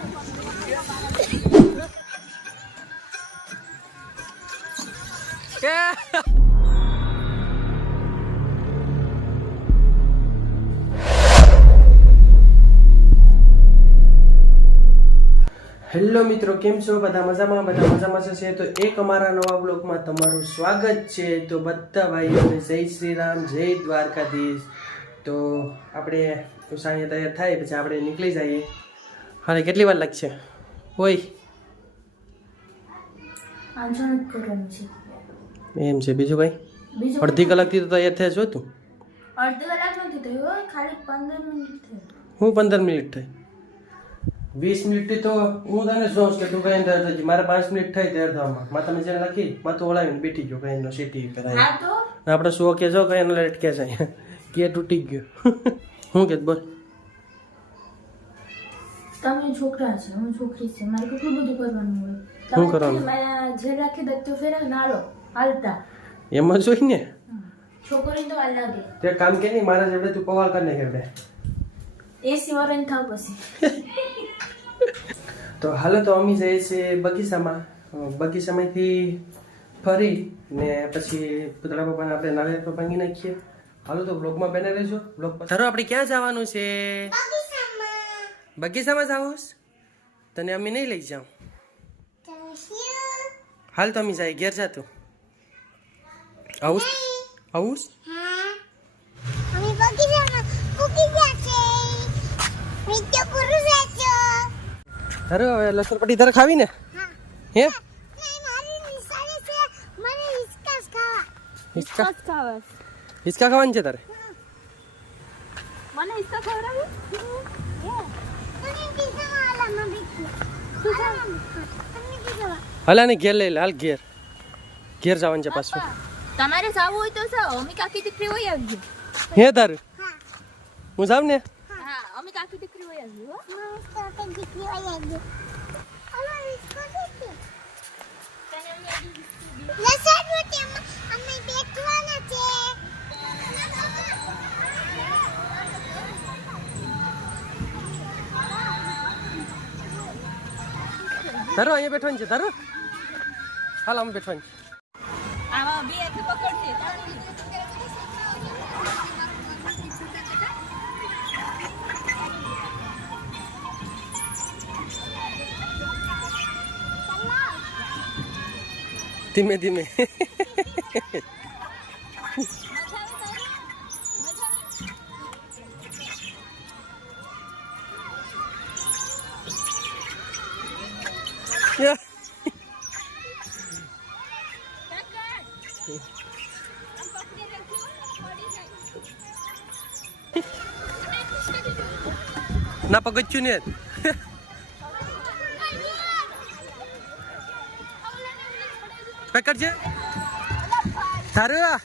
Hello મિત્રો, કેમ છો? બધા મજામાં? બધા મજામાં છે તો એક અમારા નવા બ્લોગમાં તમારું સ્વાગત છે. તો બધા ભાઈઓને જય શ્રી રામ, જય દ્વારકાધીશ. તો આપણે ઉષાણીએ તૈયાર થાય, પછી આપણે નીકળી જઈએ. હાલે કેટલી વાર લાગશે? જ છે. એમ છે. બીજું કઈ? અડધી કલાકથી તો તૈયાર થયા છો તું? હો, પંદર મિનિટ થઈ? વીસ મિનિટથી તો હું તને જોઉં કે તું કઈ તૈયાર થઈ મારે પાંચ મિનિટ થઈ તૈયાર થવામાં. માં તમે જેને લખી માથું ઓળાવીને બેઠી ગયો કઈ નો સીટી કરાય આપણે શું કે છો કઈ એનો લેટ કે છે કે તૂટી ગયો. હું કે બોલ. તમે છોકરા છે હું છોકરી છે. મારે કેટલું બધું કરવાનું હોય? શું કરવાનું? જે રાખી દે તો ફેર નાળો હાલતા. એમાં જોઈ ને? છોકરી તો લાગે. તે કામ કે નહીં મારા જોડે તું પવાલ કરીને કે એસી વરણ થાવ પછી. તો હાલો તો અમે જઈએ છીએ બગીચામાં. બગીચામાંથી ફરી ને પછી પુતળા પપ્પાને આપણે નાળિયેર પર ભાંગી નાખીએ. હાલો તો બ્લોગમાં બેને રહેજો. બ્લોગ ધરો આપણે ક્યાં જવાનું છે? બગીચામાં જાઉસ તને અમે નહીં લઈ જાઉં. હાલ તો અમી જાય ઘેર જાતું આવું આવું હવે લસણ તારે ખાવી. ને હે ખાવાની છે તારે? મને હિસકા મને પીઝા વાલા માં બીકી તમને પીઝા હાલા ને ઘેર લઈ લે હાલ ઘેર. ઘેર જવાનું છે પાછું. તમારે જાવું હોય તો જાઓ અમે કાકી દીકરી હોય આવજો હે તારું? હું જાવ ને? હા અમે કાકી દીકરી હોય આવજો ધરો અહીંયા બેઠવાનું છે ધરો. હાલ આમ બેઠવાનું છે ધીમે ધીમે. યા. ના પગથ્યું ને પકડ છે તારું વાહ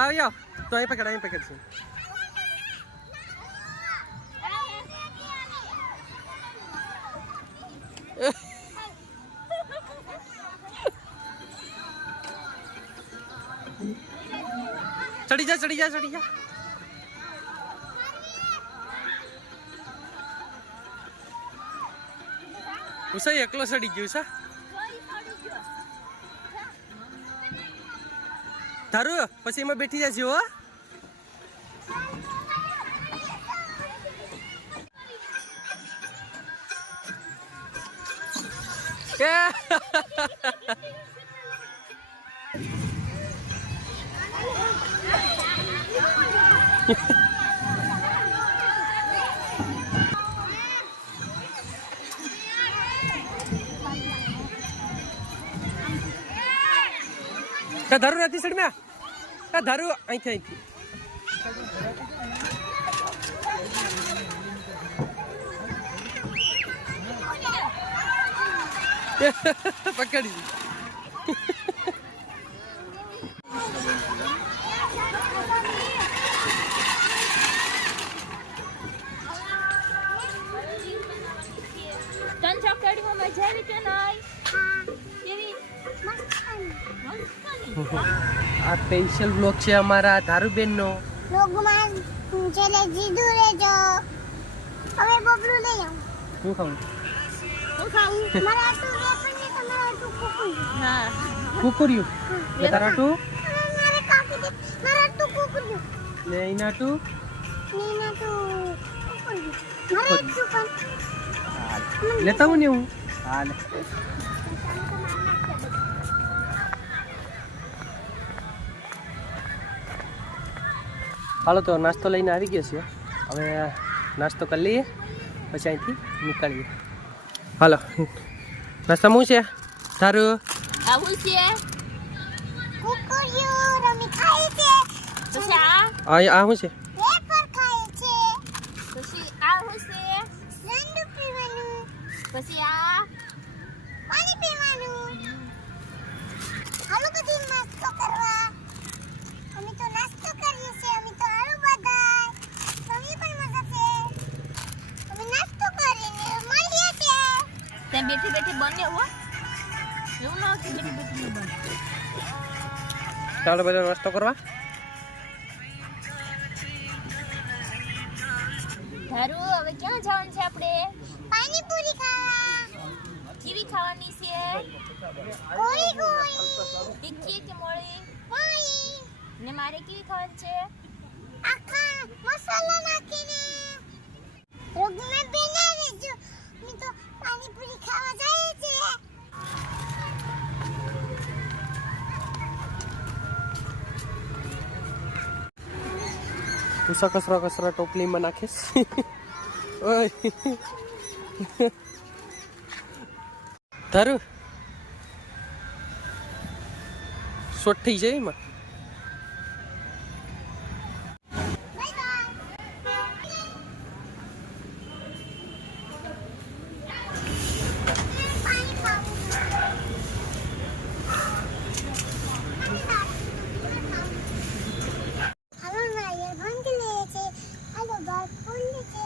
આવ્યો તો અહીં પકડ અહીં પકડ છે ચડી જા ચડી જા ચડી જા ઉષા એકલો ચડી ગયો ઉષા તારું પછી એમાં બેઠી જશે હો કા ધારું નથી સડમ્યા કા ધારું? અહીંથી અહીંથી. પકડી તન આવી તો નહીં? આ સ્પેશિયલ બ્લોગ છે અમારા ધારુબેન નો લોગમાં છેલ્લે જીધું રહેજો. હવે બબલું લઈ આવું. શું ખાવું? હું ખાવું? મારા આટલું વેફર ને તમારા આટલું કુકું હા. કુકુરિયું? ને તારા ટુ મારે કાપી દે. મારા આટલું કુકું ને એના ટુ નીના તો કુકું મારે આટલું પણ. લેતા હું ને હું હા લે હાલો તો નાસ્તો લઈને આવી ગયો છે હવે નાસ્તો કરી લઈએ પછી અહીંથી નીકળીએ. હાલો નાસ્તા શું છે? તારું? આવું છે કુકુરિયો રમી ખાય છે? પછી આ? આ આ શું છે? છે? પછી આ હું છે ઠંડુ પીવાનું પછી આ પાણી પીવાનું હાલો બધી નાસ્તો કરવા અમે તો નાસ્તો કરીએ છીએ અમે તો હાલો બધા તમને પણ મજા છે અમે નાસ્તો કરીને મળીએ ત્યાં બેઠી બેઠી બને હો. એવું ના કે બેઠી બેઠી બને. ચાલો બધા નાસ્તો કરવા. ધારું હવે ક્યાં જવાનું છે આપણે? પાણીપુરી ખાવા. કેવી ખાવાની છે? કે મોળી? પાણી ને મારે કેવી ખાવાની છે? આખા મસાલા નાખીને. રોગને બનાવી જો મી તો પાણીપુરી ખાવા જાય છે. ઉષા કસરા કસરા ટોપલીમાં નાખીશ. ઓય. તારું શોર્ટ થઈ જાય એમાં બાય બાય પાણી ખાવું હાલો ના યાર બંધ લે છે હાલો બાર ખોલ છે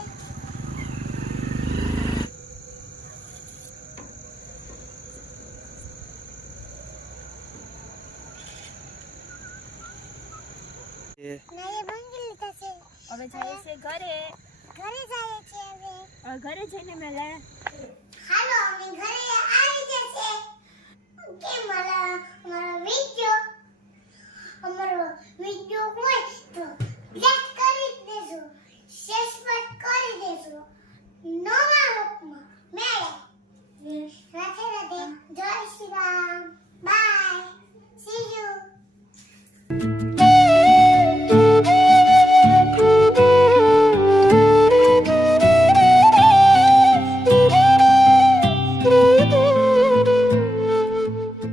એ ના એ બંધ લીધા છે. હવે જાય છે ઘરે. ઘરે જાય છે હવે. ઘરે જઈને મેલે